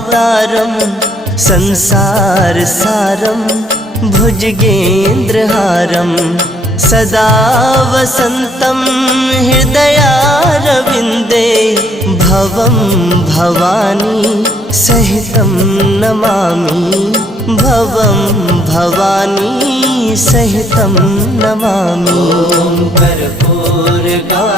रामावतारं संसारसारं भुजगेन्द्रहारं सदा वसन्तं हृदयारविन्दे भवं भवानी सहितं नमामि भवं भवानी सहितं नमामि। कर्पूरगौरं